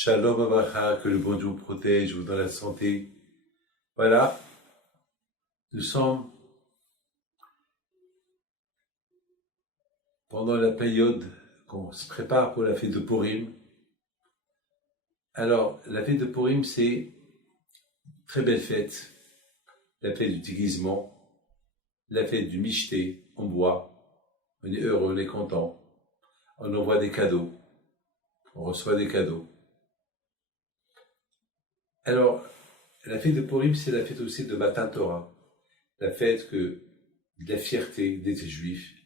Shalom Abracha, que le bon Dieu vous protège, vous donne la santé. Voilà, nous sommes pendant la période qu'on se prépare pour la fête de Purim. Alors, la fête de Purim, c'est une très belle fête. La fête du déguisement, la fête du michté, on boit, on est heureux, on est content, on envoie des cadeaux, on reçoit des cadeaux. Alors, la fête de Purim, c'est la fête aussi de Matan Torah, la fête de la fierté d'être juif,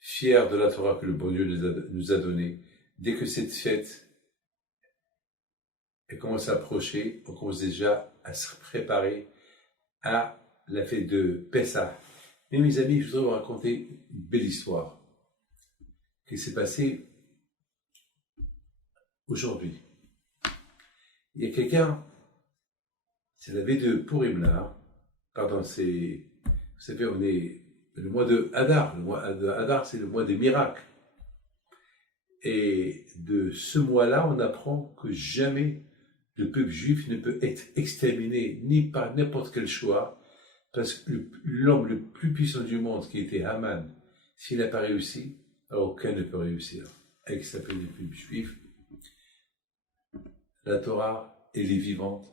fier de la Torah que le bon Dieu nous a donnée. Dès que cette fête commence à approcher, on commence déjà à se préparer à la fête de Pessah. Mais mes amis, je voudrais vous raconter une belle histoire qui s'est passée aujourd'hui. Il y a quelqu'un, c'est la veille de Purim là, vous savez, on est le mois de Hadar. Le mois de Hadar, c'est le mois des miracles. Et de ce mois-là, on apprend que jamais le peuple juif ne peut être exterminé, ni par n'importe quel choix, parce que l'homme le plus puissant du monde, qui était Haman, s'il n'a pas réussi, alors aucun ne peut réussir. Avec sa peine du peuple juif, la Torah, elle est vivante,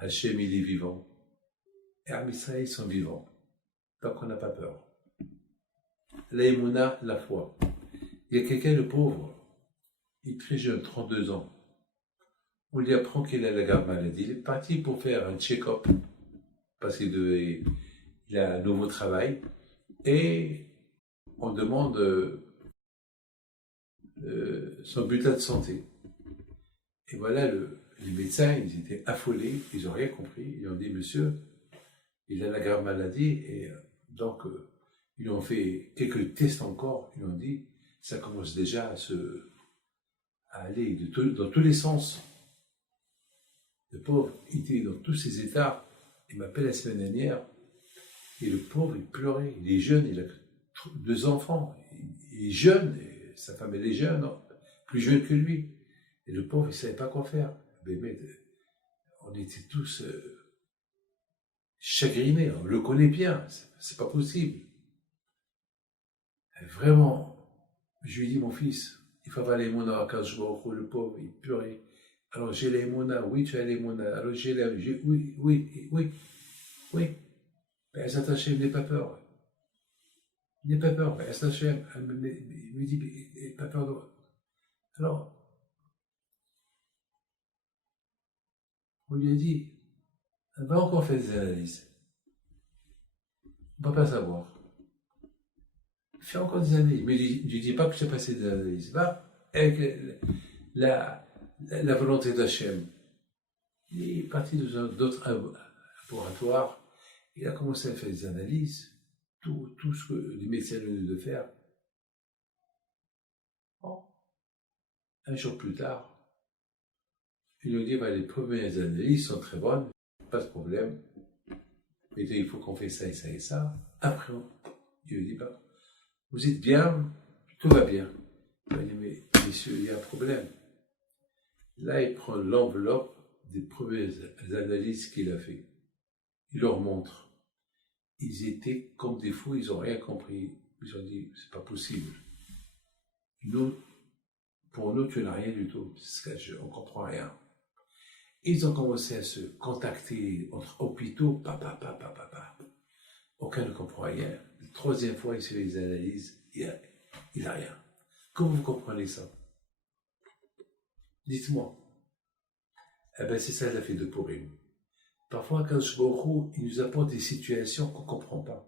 Hachem, il est vivant, et Am Israël, ils sont vivants. Donc on n'a pas peur. La émouna, la foi. Il y a quelqu'un de pauvre, il est très jeune, 32 ans. On lui apprend qu'il a la grave maladie. Il est parti pour faire un check-up, parce qu'il a un nouveau travail, et on demande son bulletin de santé. Et voilà, les médecins, ils étaient affolés, ils n'ont rien compris. Ils ont dit, monsieur, il a la grave maladie, et donc ils lui ont fait quelques tests encore. Ils lui ont dit, ça commence déjà à aller dans tous les sens. Le pauvre était dans tous ses états. Il m'appelle la semaine dernière, et le pauvre, il pleurait. Il est jeune, il a 2 enfants. Il est jeune, et sa femme, elle est jeune, plus jeune que lui. Et le pauvre, il ne savait pas quoi faire. Mais on était tous chagrinés. On le connaît bien, c'est pas possible. Et vraiment, je lui dis, mon fils, il faut avoir les mona à 15 jours, le pauvre, il pleurait. Alors j'ai les mona, oui, tu as les mona. Alors oui. Mais Ezrat Hashem, n'aie pas peur. N'aie pas peur. Ezrat Hashem, il me dit, n'aie pas peur de... Alors, on lui a dit, on va encore faire des analyses. On ne va pas savoir. Fais encore des analyses. Mais ne lui dis pas que je t'ai passé des analyses. Va avec la volonté d'Hachem. Il est parti dans d'autres laboratoires. Il a commencé à faire des analyses. Tout ce que les médecins venaient de faire. Bon. Un jour plus tard, il nous dit, les premières analyses sont très bonnes, pas de problème. Mais il faut qu'on fasse ça et ça et ça. Après, il lui dit, vous êtes bien, tout va bien. Il dit, mais messieurs, il y a un problème. Là, il prend l'enveloppe des premières analyses qu'il a fait. Il leur montre. Ils étaient comme des fous, ils n'ont rien compris. Ils ont dit, c'est pas possible. Pour nous, tu n'as rien du tout. On ne comprend rien. Ils ont commencé à se contacter entre hôpitaux, Aucun ne comprend rien. La 3e fois, il se fait les analyses, il n'a rien. Comment vous comprenez ça? Dites-moi. Eh bien, c'est ça la fête de Purim. Parfois, quand je vois il nous apporte des situations qu'on ne comprend pas.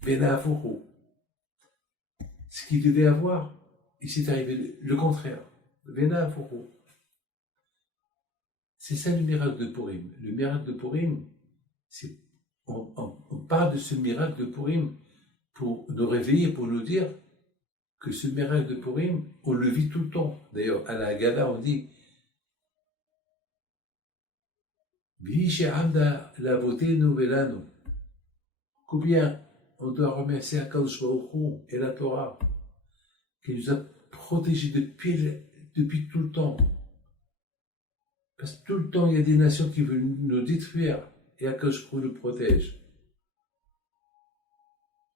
Venafuru. Ce qu'il devait avoir, il s'est arrivé le contraire. Venafuru. C'est ça le miracle de Purim. Le miracle de Purim, on parle de ce miracle de Purim pour nous réveiller, pour nous dire que ce miracle de Purim, on le vit tout le temps. D'ailleurs, à la Haggadah, on dit combien on doit remercier Akadosh Baruch Hu et la Torah qui nous a protégés depuis tout le temps. Parce que tout le temps, il y a des nations qui veulent nous détruire et Akadosh Baruch Hu nous protège.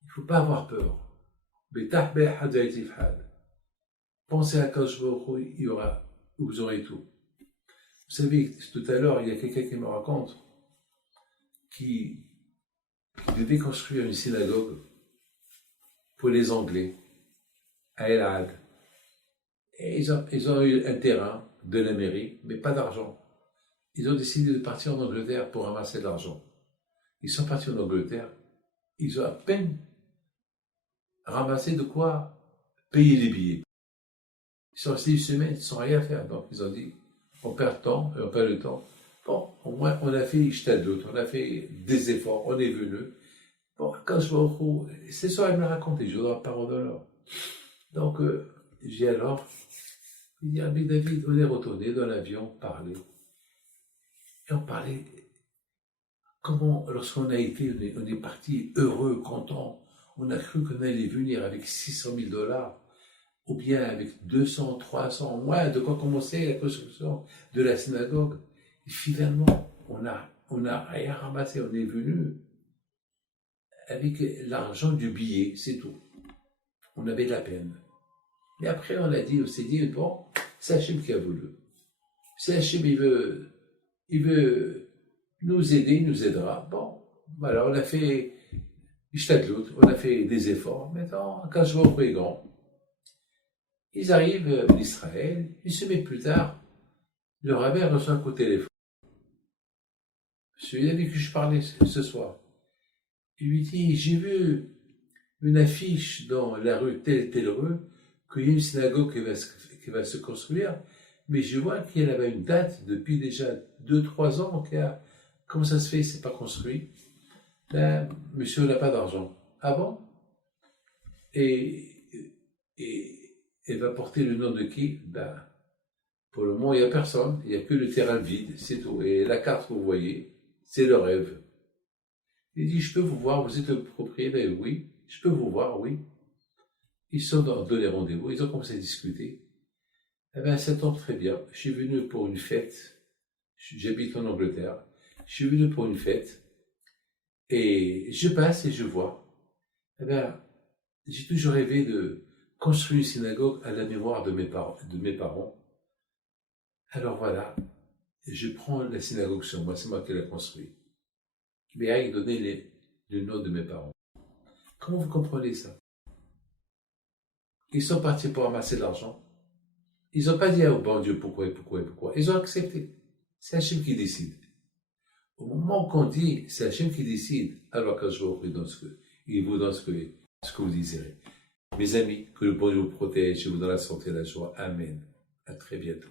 Il ne faut pas avoir peur. Pensez à Akadosh Baruch Hu, vous aurez tout. Vous savez, tout à l'heure, il y a quelqu'un qui me raconte qui devait construire une synagogue pour les Anglais à El Had. Et ils ont eu un terrain de la mairie, mais pas d'argent. Ils ont décidé de partir en Angleterre pour ramasser de l'argent. Ils sont partis en Angleterre, ils ont à peine ramassé de quoi payer les billets. Ils sont restés une semaine sans rien faire. Donc ils ont dit, on perd le temps et on perd le temps. Bon, au moins on a fait l'ishtadlut, on a fait des efforts, on est venu. Bon, quand je vois c'est ça, elle me l'a raconté, je dois la parole d'honneur. Donc, j'ai alors, il dit, mais David, on est retourné dans l'avion, parler. Et on parlait, comment, lorsqu'on a été, on est parti heureux, content, on a cru qu'on allait venir avec $600,000, ou bien avec 200, 300, moins, de quoi commencer la construction de la synagogue. Et finalement, on a rien ramassé, on est venu avec l'argent du billet, c'est tout. On avait de la peine. Et après, on s'est dit, bon, c'est Hachem qui a voulu. Si Hachem, il veut nous aider, il nous aidera. Bon, voilà, on a fait Ishtadlut, on a fait des efforts. Maintenant, quand je vois au est grand, ils arrivent en Israël, une semaine plus tard, le rabbin reçoit un coup de téléphone. Celui avec qui je parlais ce soir. Il lui dit, j'ai vu une affiche dans la rue, telle rue, qu'il y a une synagogue qui va se construire, mais je vois qu'il y avait une date depuis déjà 2-3 ans, comment ça se fait, c'est pas construit? Ben, monsieur n'a pas d'argent. Ah bon? Et elle va porter le nom de qui? Ben, pour le moment, il n'y a personne, il n'y a que le terrain vide, c'est tout. Et la carte que vous voyez, c'est le rêve. Il dit, je peux vous voir, vous êtes le propriétaire? Oui. Je peux vous voir, oui. Ils sont donné rendez-vous, ils ont commencé à discuter. Eh bien, ça tombe très bien. Je suis venu pour une fête. J'habite en Angleterre. Je suis venu pour une fête. Et je passe et je vois. Eh bien, j'ai toujours rêvé de construire une synagogue à la mémoire de mes parents. Alors voilà, je prends la synagogue sur moi, c'est moi qui l'ai construit. Mais il donnait le nom de mes parents. Comment vous comprenez ça? Ils sont partis pour ramasser de l'argent. Ils n'ont pas dit au bon Dieu pourquoi. Ils ont accepté. C'est Hachem qui décide. Au moment qu'on dit c'est Hachem qui décide, alors quand je vous dans il vous donne ce que vous désirez. Mes amis, que le bon Dieu vous protège et vous donne la santé et la joie. Amen. À très bientôt.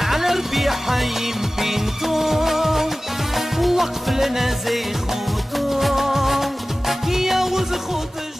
على ربيع حي بنتو وقف لنا زي خوتو يا وز خوت